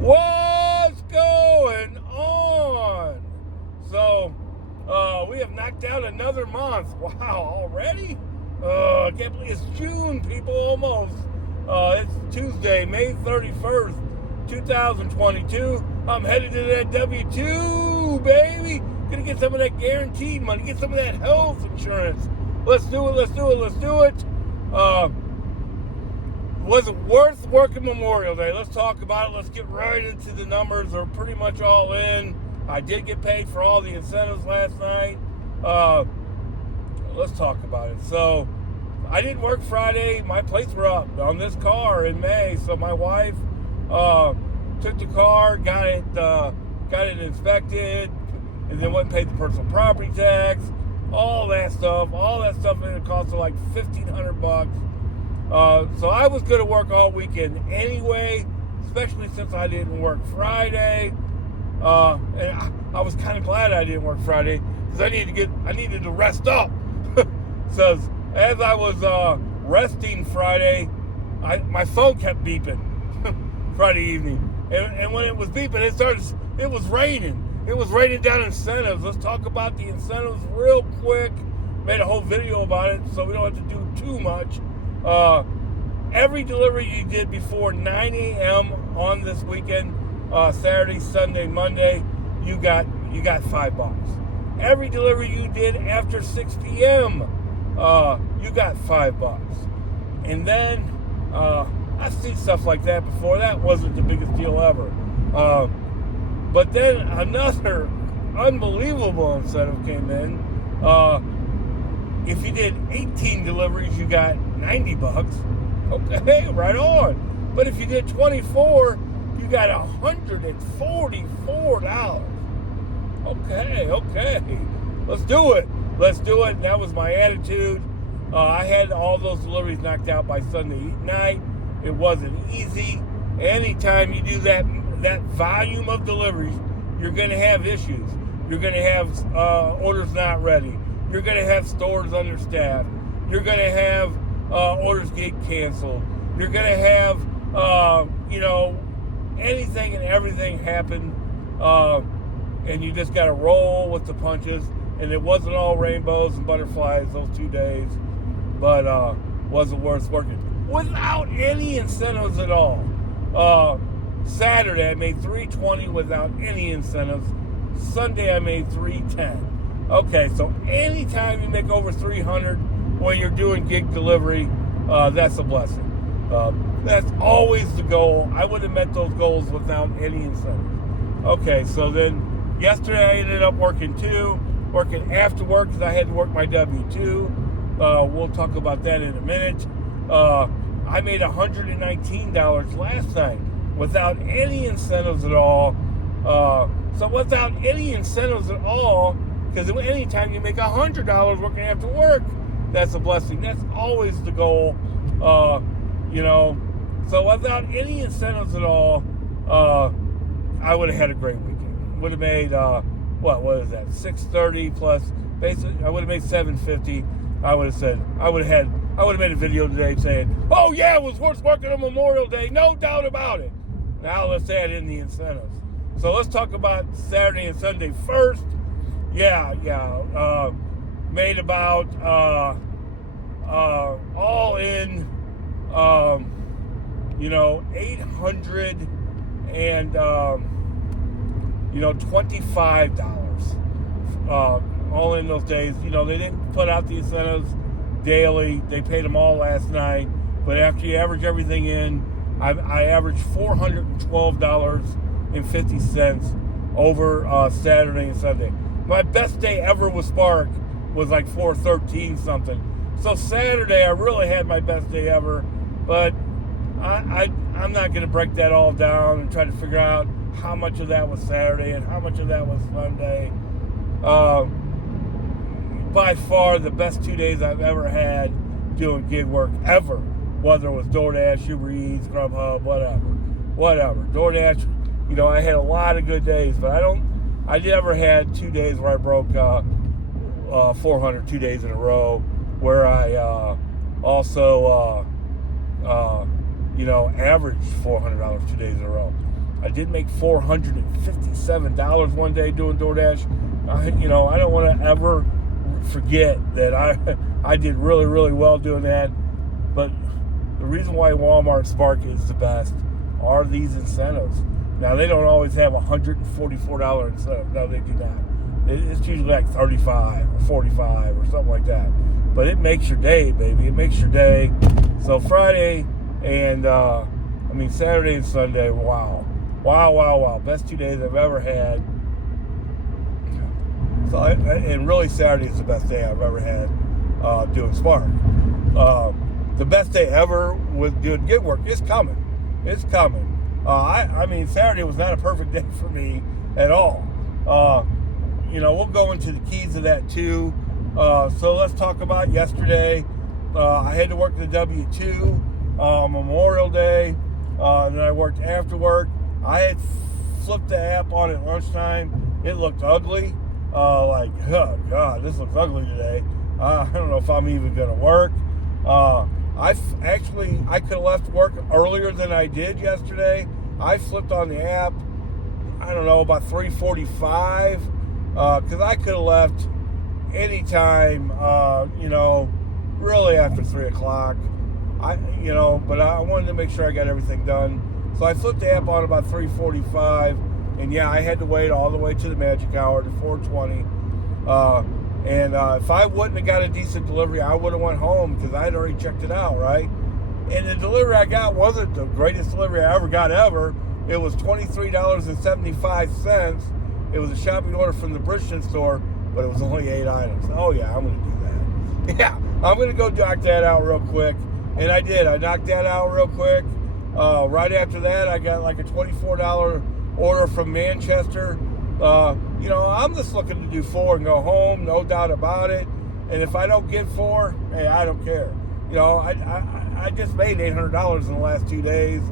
What's going on? So, we have knocked out another month. Wow, already? I can't believe it's June, people, almost. It's Tuesday, May 31st, 2022. I'm headed to that W-2, baby. Gonna get some of that guaranteed money, get some of that health insurance. Let's do it. Was it worth working Memorial Day? Let's talk about it. Let's get right into the numbers. They're pretty much all in. I did get paid for all the incentives last night. Let's talk about it. So, I didn't work Friday. My plates were up on this car in May. So my wife took the car, got it inspected, and then went and paid the personal property tax. All that stuff, and it cost her like $1,500. So I was going to work all weekend anyway, especially since I didn't work Friday. And I was kind of glad I didn't work Friday because I needed to rest up. So as I was resting Friday, my phone kept beeping Friday evening, and when it was beeping, it was raining. It was raining down incentives. Let's talk about the incentives real quick. Made a whole video about it, so we don't have to do too much. Every delivery you did before 9 a.m. on this weekend, Saturday, Sunday, Monday, you got $5. Every delivery you did after 6 p.m., you got $5. And then I've seen stuff like that before. That wasn't the biggest deal ever. But then another unbelievable incentive came in. If you did 18 deliveries, you got $90. Okay, right on. But if you did 24, you got $144. Okay. Let's do it. And that was my attitude. I had all those deliveries knocked out by Sunday night. It wasn't easy. Anytime you do that volume of deliveries, you're going to have issues. You're going to have orders not ready. You're going to have stores understaffed. You're going to have orders get canceled. You're going to have, anything and everything happen. And you just got to roll with the punches. And it wasn't all rainbows and butterflies those 2 days. But wasn't worth working. Without any incentives at all. Saturday, I made $320 without any incentives. Sunday, I made $310. Okay, so anytime you make over $300 when you're doing gig delivery, that's a blessing. That's always the goal. I would have met those goals without any incentives. Okay, so then yesterday I ended up working after work because I had to work my W-2. We'll talk about that in a minute. I made $119 last night without any incentives at all. So without any incentives at all, because anytime you make $100 working after work, that's a blessing. That's always the goal, So without any incentives at all, I would have had a great weekend. Would have made what is that? $630 plus. Basically, I would have made $750. I would have made a video today saying, "Oh yeah, it was worth working on Memorial Day, no doubt about it." Now let's add in the incentives. So let's talk about Saturday and Sunday first. Made about all in, $800 and $25. All in those days. They didn't put out the incentives daily. They paid them all last night. But after you average everything in, I averaged $412.50 over Saturday and Sunday. My best day ever with Spark was like $413 something. So Saturday I really had my best day ever, but I'm not going to break that all down and try to figure out how much of that was Saturday and how much of that was Sunday. By far the best 2 days I've ever had doing gig work ever, whether it was DoorDash, Uber Eats, Grubhub, whatever. DoorDash, I had a lot of good days, but I never had 2 days where I broke 400 2 days in a row, where I also averaged $400 2 days in a row. I did make $457 one day doing DoorDash. I don't want to ever forget that I did really, really well doing that. But the reason why Walmart Spark is the best are these incentives. Now, they don't always have a $144 incentive. No, they do not. It's usually like $35 or $45 or something like that. But it makes your day, baby. It makes your day. So Friday and, Saturday and Sunday, wow. Wow. Best 2 days I've ever had. So, and really Saturday is the best day I've ever had doing Spark. The best day ever with doing gig work is coming. It's coming. Saturday was not a perfect day for me at all. We'll go into the keys of that too. So let's talk about yesterday. I had to work the W-2 Memorial Day, and then I worked after work. I had flipped the app on at lunchtime. It looked ugly. Oh God, this looks ugly today. I don't know if I'm even going to work. I could have left work earlier than I did yesterday. I flipped on the app, I don't know, about 3:45, because I could have left anytime, really after 3 o'clock. But I wanted to make sure I got everything done. So I flipped the app on about 3:45, and yeah, I had to wait all the way to the magic hour to 4:20. If I wouldn't have got a decent delivery, I would have went home because I had already checked it out, right? And the delivery I got wasn't the greatest delivery I ever got ever. It was $23.75. It was a shopping order from the Bridgeton store, but it was only 8 items. Oh yeah, I'm going to do that. Yeah, I'm going to go knock that out real quick. And I did. I knocked that out real quick. Right after that, I got like a $24 order from Manchester. I'm just looking to do 4 and go home, no doubt about it. And if I don't get 4, hey, I don't care. I just made $800 in the last 2 days.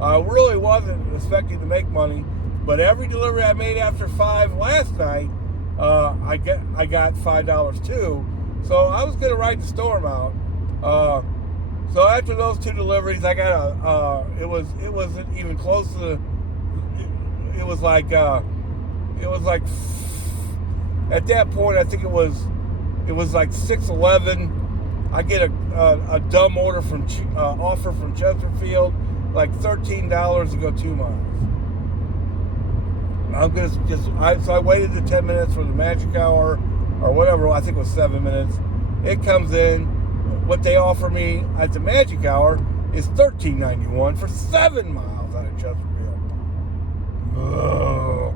I really wasn't expecting to make money, but every delivery I made after 5 last night, I got $5 too. So I was gonna ride the storm out. So after those 2 deliveries, I got it wasn't even close to. It was like at that point, I think it was like 6:11. I get a dumb order offer from Chesterfield, like $13 to go 2 miles. So I waited the 10 minutes for the magic hour or whatever. I think it was 7 minutes. It comes in. What they offer me at the magic hour is $13.91 for 7 miles out of Chesterfield. Oh.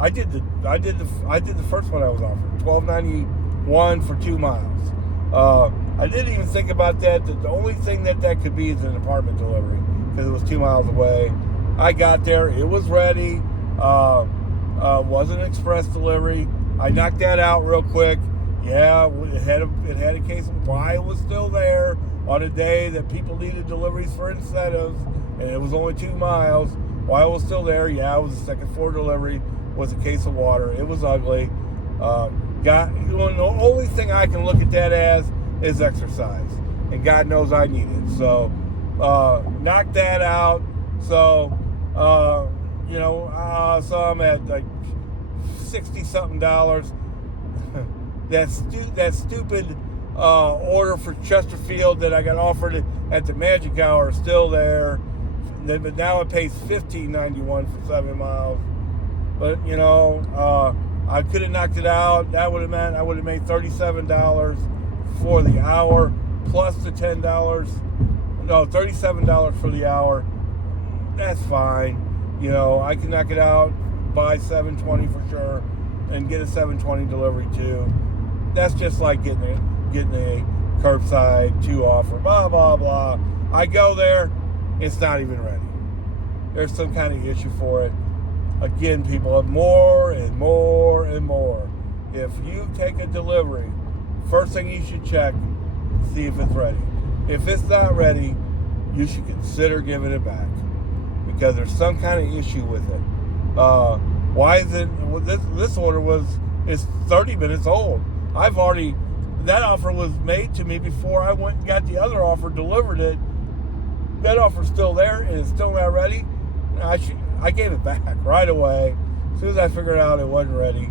I did the first one I was offered, $12.91 for 2 miles. I didn't even think about that. The only thing that could be is an apartment delivery because it was 2 miles away. I got there, it was ready. Was an express delivery. I knocked that out real quick. Yeah, it had a case of why it was still there on a day that people needed deliveries for incentives, and it was only 2 miles. Why it was still there? Yeah, it was a second floor delivery. Was a case of water. It was ugly. The only thing I can look at that as is exercise, and God knows I need it. So knocked that out. So so I'm at like $60-something. That stupid order for Chesterfield that I got offered at the magic hour is still there. But now it pays $15.91 for 7 miles. But I could have knocked it out. That would have meant I would have made $37 for the hour plus the $10. No, $37 for the hour. That's fine. I can knock it out by 7:20 for sure, and get a 7:20 delivery too. That's just like getting a curbside 2 offer. Blah blah blah. I go there, it's not even ready. There's some kind of issue for it. Again, people, more and more and more. If you take a delivery, first thing you should check, see if it's ready. If it's not ready, you should consider giving it back because there's some kind of issue with it. Why is it? Well, this order is 30 minutes old. That offer was made to me before I went and got the other offer, delivered it. That offer's still there and it's still not ready. I gave it back right away as soon as I figured out it wasn't ready.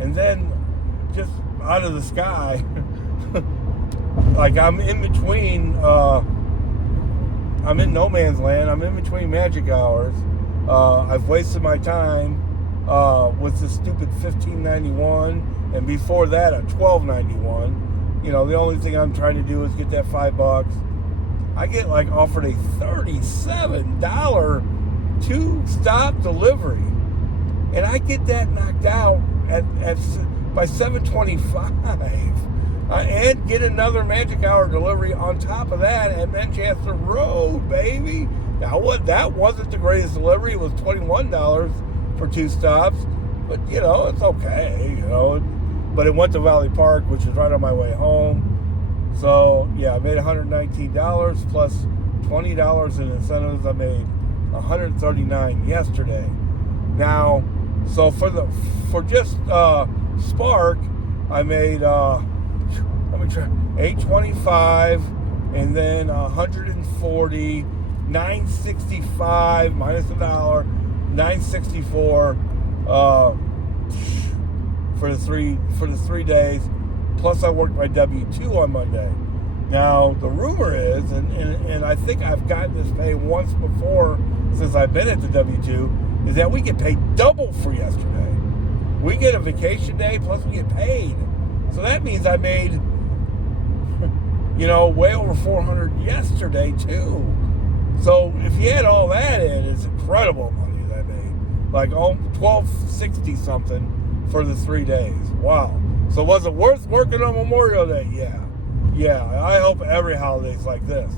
And then, just out of the sky, like I'm in between. I'm in no man's land. I'm in between magic hours. I've wasted my time with the stupid $15.91, and before that a $12.91. You know, the only thing I'm trying to do is get that $5. I get like offered a $37 2-stop delivery, and I get that knocked out by $7.25. And get another magic hour delivery on top of that at Manchester Road, baby. Now, that wasn't the greatest delivery. It was $21 for 2 stops, but you know, it's okay. You know, but it went to Valley Park, which is right on my way home. So yeah, I made $119 plus $20 in incentives. I made $139 yesterday. Now, so for just Spark, I made let me try $825, and then $140, $965 minus $1, $964 for the 3 days. Plus, I worked my W-2 on Monday. Now, the rumor is, and I think I've gotten this pay once before since I've been at the W-2, is that we get paid double for yesterday. We get a vacation day, plus we get paid. So that means I made, you know, way over $400 yesterday, too. So if you add all that in, it's incredible money that I made. Like $1,260 something for the 3 days. Wow. So was it worth working on Memorial Day? Yeah. Yeah, I hope every holiday's like this.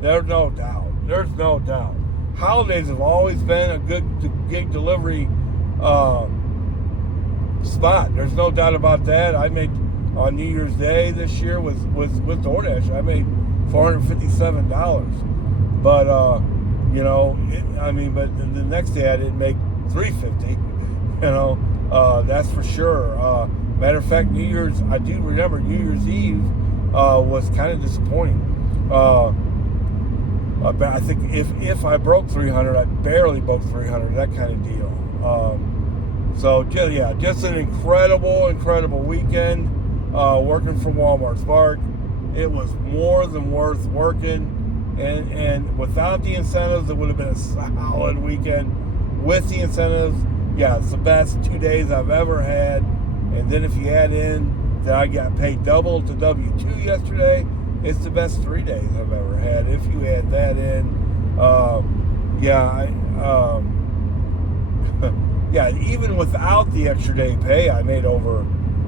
There's no doubt. There's no doubt. Holidays have always been a good gig delivery spot. There's no doubt about that. I made on New Year's Day this year with DoorDash, I made $457. But you know, but the next day I didn't make $350. You know, that's for sure. Matter of fact, I do remember New Year's Eve was kind of disappointing. I think if I broke 300, I barely broke 300. That kind of deal. So yeah, just an incredible weekend. Working for Walmart Spark, it was more than worth working, and without the incentives, it would have been a solid weekend. With the incentives, yeah, it's the best 2 days I've ever had. And then if you add in that I got paid double to W-2 yesterday, it's the best 3 days I've ever had. If you add that in, yeah, even without the extra day pay, I made over.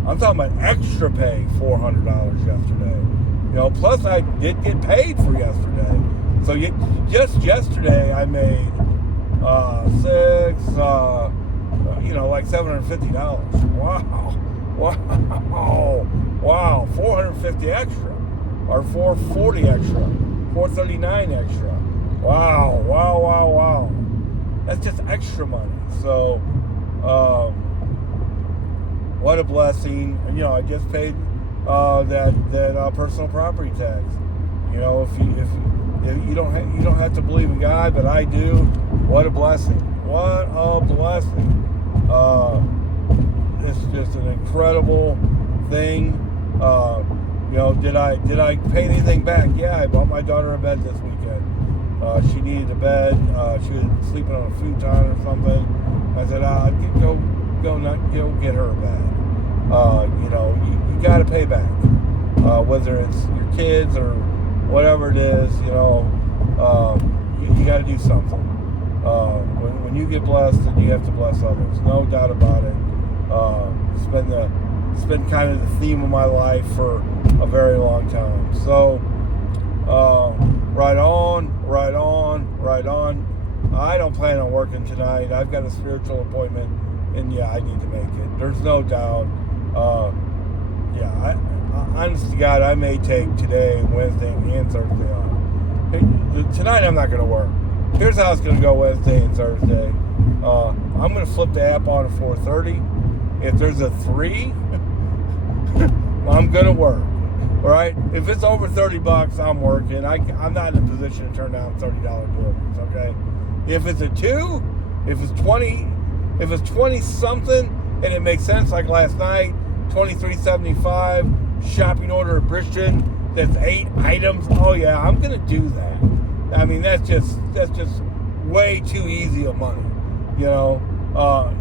I'm talking about extra pay, $400 yesterday. You know, plus I did get paid for yesterday. So just yesterday I made like $750. Wow, 450 extra, or 440 extra, 439 extra. Wow. That's just extra money. So, what a blessing. You know, I just paid that personal property tax. You know, if you don't have to believe in God, but I do. What a blessing. What a blessing. It's just an incredible thing. You know, did I pay anything back? Yeah, I bought my daughter a bed this weekend. She needed a bed. She was sleeping on a futon or something. I said, go get her a bed. You know, you got to pay back, whether it's your kids or whatever it is. You know, you got to do something. When you get blessed, then you have to bless others. No doubt about it. It's been kind of the theme of my life for a very long time. So, right on. I don't plan on working tonight. I've got a spiritual appointment, and yeah, I need to make it. There's no doubt. Honest to God, I may take today, Wednesday, and Thursday off. Tonight, I'm not going to work. Here's how it's going to go Wednesday and Thursday. I'm going to flip the app on at 4:30. If there's a 3, I'm going to work. All right? If it's over $30, I'm working. I'm not in a position to turn down $30 deliveries, okay? If it's a 2, if it's 20 something, and it makes sense, like last night, $23.75 shopping order at Christian, that's 8 items. Oh yeah, I'm gonna do that. I mean, that's just way too easy of money. You know,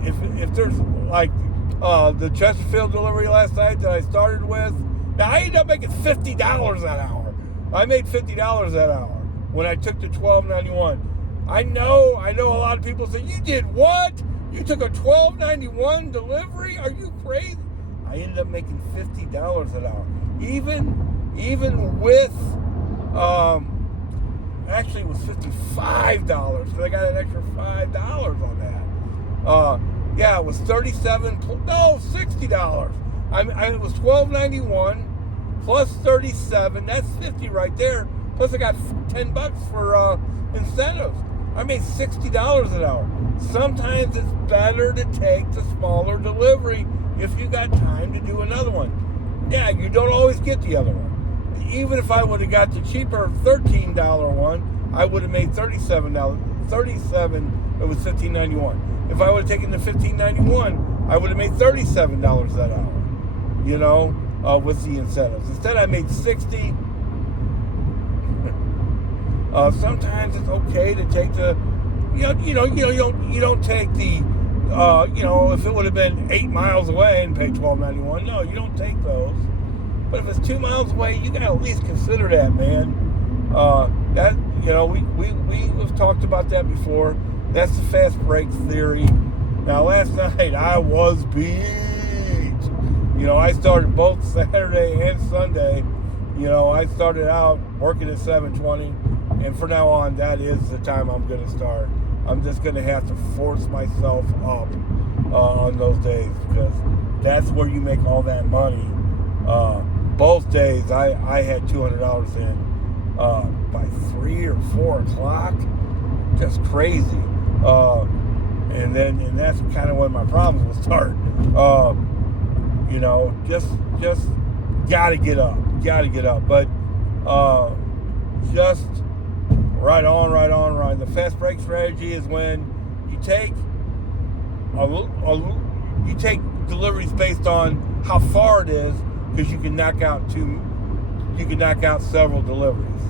if there's like the Chesterfield delivery last night that I started with, now I ended up making $50 that hour. I made $50 that hour when I took the $12.91. I know a lot of people say, you did what? You took a $12.91 delivery? Are you crazy? I ended up making $50 an hour. Even with, actually it was $55 because I got an extra $5 on that. Yeah, it was $60. It was $12.91 plus $37. That's $50 right there. Plus I got $10 for incentives. I made $60 an hour. Sometimes it's better to take the smaller delivery if you got time to do another one. Yeah, you don't always get the other one. Even if I would have got the cheaper $13 one, I would have made $37. It was $15.91. If I would have taken the $15.91, I would have made $37 that hour. You know, with the incentives. Instead, I made $60. Sometimes it's okay to take the, you don't take the, if it would have been 8 miles away and paid $12.91. No, you don't take those. But if it's 2 miles away, you gotta at least consider that, man. We've talked about that before. That's the fast break theory. Now, last night I was beat. I started both Saturday and Sunday. I started out working at 7:20, and from now on, that is the time I'm going to start. I'm just going to have to force myself up on those days because that's where you make all that money. Both days, I had $200 in by 3 or 4 o'clock. Just crazy. And that's kind of when my problems will start. Just gotta get up. But just right on. The fast break strategy is when you take deliveries based on how far it is, because you can knock out several deliveries.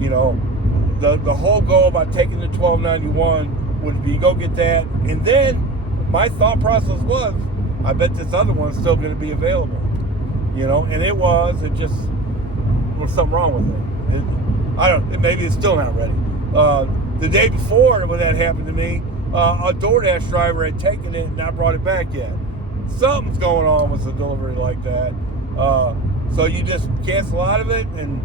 The whole goal about taking the $12.91 would be go get that, and then my thought process was, I bet this other one's still going to be available. And it was. It just was something wrong with it. Maybe it's still not ready. The day before when that happened to me, a DoorDash driver had taken it and not brought it back yet. Something's going on with a delivery like that. So you just cancel out of it, and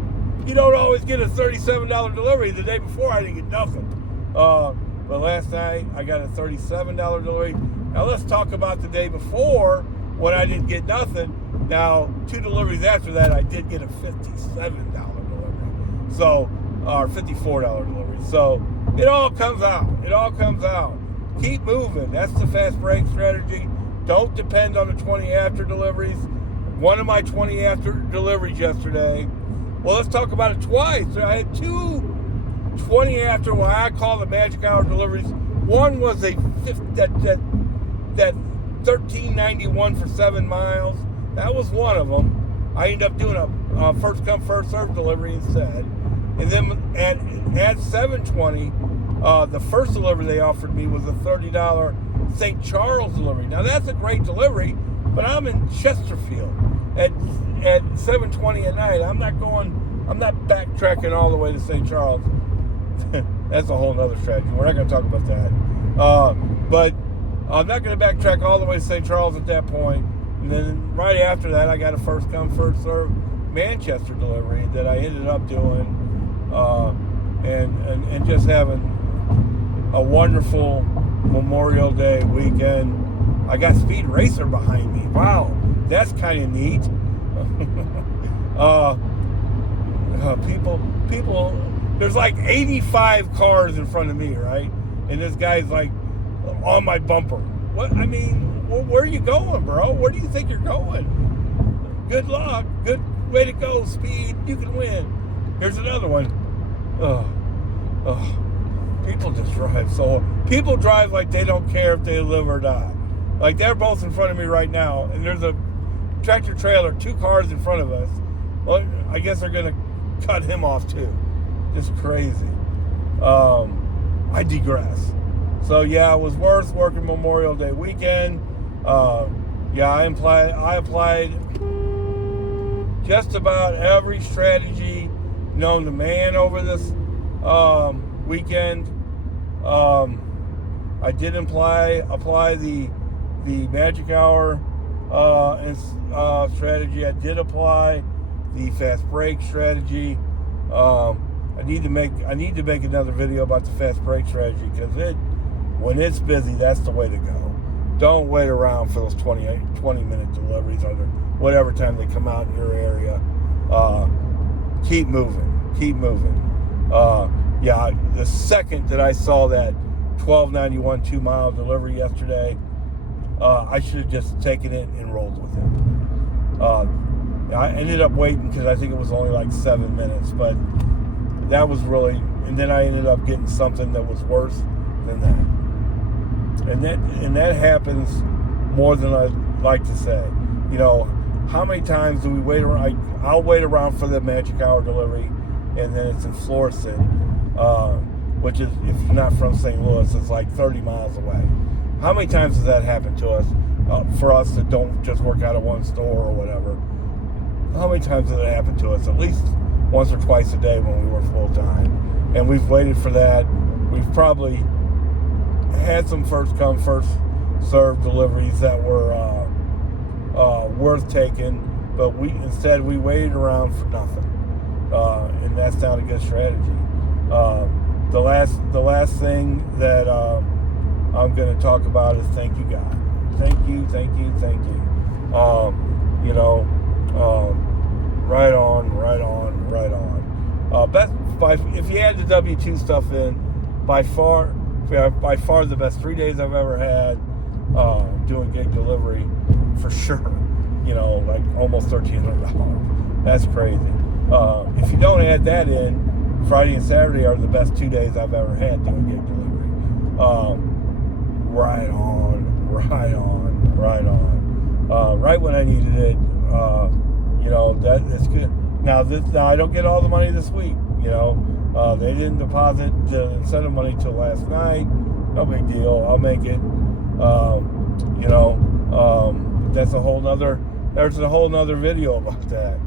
you don't always get a $37 delivery. The day before, I didn't get nothing. But last night, I got a $37 delivery. Now, let's talk about the day before when I didn't get nothing. Now, 2 deliveries after that, I did get a $57 delivery. So, or $54 delivery. So, it all comes out. Keep moving. That's the fast break strategy. Don't depend on the 20 after deliveries. One of my 20 after deliveries yesterday. Well, let's talk about it twice. I had 2 20 after what I call the magic hour deliveries. One was that $13.91 for 7 miles. That was one of them. I ended up doing a first come first served delivery instead. And then at 7:20, the first delivery they offered me was a $30 St. Charles delivery. Now that's a great delivery, but I'm in Chesterfield at 7:20 at night. I'm not backtracking all the way to St. Charles. That's a whole nother strategy. We're not going to talk about that. But I'm not going to backtrack all the way to St. Charles at that point. And then right after that, I got a first come, first served Manchester delivery that I ended up doing, and just having a wonderful Memorial Day weekend. I got Speed Racer behind me. Wow, that's kind of neat. People. There's like 85 cars in front of me, right? And this guy's like on my bumper. What? I mean, where are you going, bro? Where do you think you're going? Good luck. Good way to go, Speed. You can win. Here's another one. People just drive so. People drive like they don't care if they live or die. Like they're both in front of me right now, and there's a tractor trailer, 2 cars in front of us. Well, I guess they're gonna cut him off too. Just crazy. I digress. So yeah, it was worth working Memorial Day weekend. Yeah, I applied just about every strategy known to man over this weekend. I did apply the magic hour strategy. I did apply the fast break strategy. I need to make another video about the fast break strategy, because when it's busy, that's the way to go. Don't wait around for those 20-minute deliveries or whatever time they come out in your area. Keep moving. Yeah, the second that I saw that 1291 2-mile delivery yesterday, I should have just taken it and rolled with it. I ended up waiting because I think it was only like 7 minutes, but that was really, and then I ended up getting something that was worse than that. And that happens more than I'd like to say. You know, how many times do we wait around? I'll wait around for the magic hour delivery, and then it's in Florissant, which is, if you're not from St. Louis, it's like 30 miles away. How many times has that happened to us, for us that don't just work out of one store or whatever? How many times has it happened to us? At least once or twice a day when we work full time. And we've waited for that. We've probably had some first come, first served deliveries that were worth taking, but we waited around for nothing. And that's not a good strategy. The last thing that I'm going to talk about is thank you, God. Thank you. You know, right on. If you add the W-2 stuff in, by far the best 3 days I've ever had doing gig delivery, for sure. You know, like almost $1,300. That's crazy. If you don't add that in, Friday and Saturday are the best 2 days I've ever had doing gig delivery. Right on. Right when I needed it. You know, that is good. Now I don't get all the money this week. You know, they didn't deposit the incentive money till last night. No big deal. I'll make it. You know, there's a whole nother video about that.